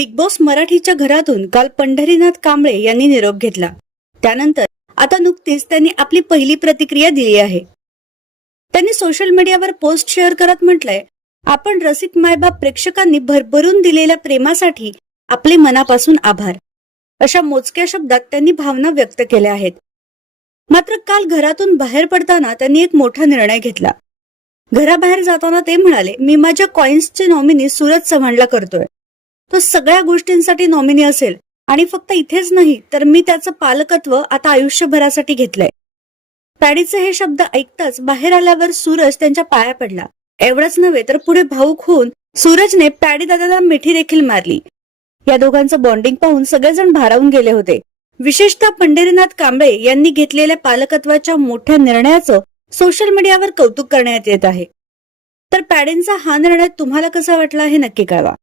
Big boss मराठीच्या घरातून काल पंढरीनाथ कांबळे यांनी निरोप घेतला. त्यानंतर आता नुकतीच त्यांनी आपली पहिली प्रतिक्रिया दिली आहे. त्यांनी सोशल मीडियावर पोस्ट शेअर करत म्हटलंय आपण रसिक मायबाप प्रेक्षकांनी भरभरून दिलेल्या प्रेमासाठी आपले मनापासून आभार. अशा मोजक्या शब्दात त्यांनी भावना व्यक्त केल्या आहेत. मात्र काल घरातून बाहेर पडताना त्यांनी एक मोठा निर्णय घेतला. घराबाहेर जाताना ते म्हणाले मी माझ्या कॉइन्सचे नॉमिनी सुरज चव्हाणला करतोय. तो सगळ्या गोष्टींसाठी नॉमिनी असेल. आणि फक्त इथेच नाही तर मी त्याचं पालकत्व आता आयुष्यभरासाठी घेतलंय. पॅडीचे हे शब्द ऐकताच बाहेर आल्यावर सूरज त्यांच्या पाया पडला. एवढंच नव्हे तर पुढे भाऊक होऊन सूरजने पॅडी दादाला मिठी देखील मारली. या दोघांचं बॉन्डिंग पाहून सगळेजण भारावून गेले होते. विशेषतः पंढरीनाथ कांबळे यांनी घेतलेल्या पालकत्वाच्या मोठ्या निर्णयाचं सोशल मीडियावर कौतुक करण्यात येत आहे. तर पॅडींचा हा निर्णय तुम्हाला कसा वाटला हे नक्की कळवा.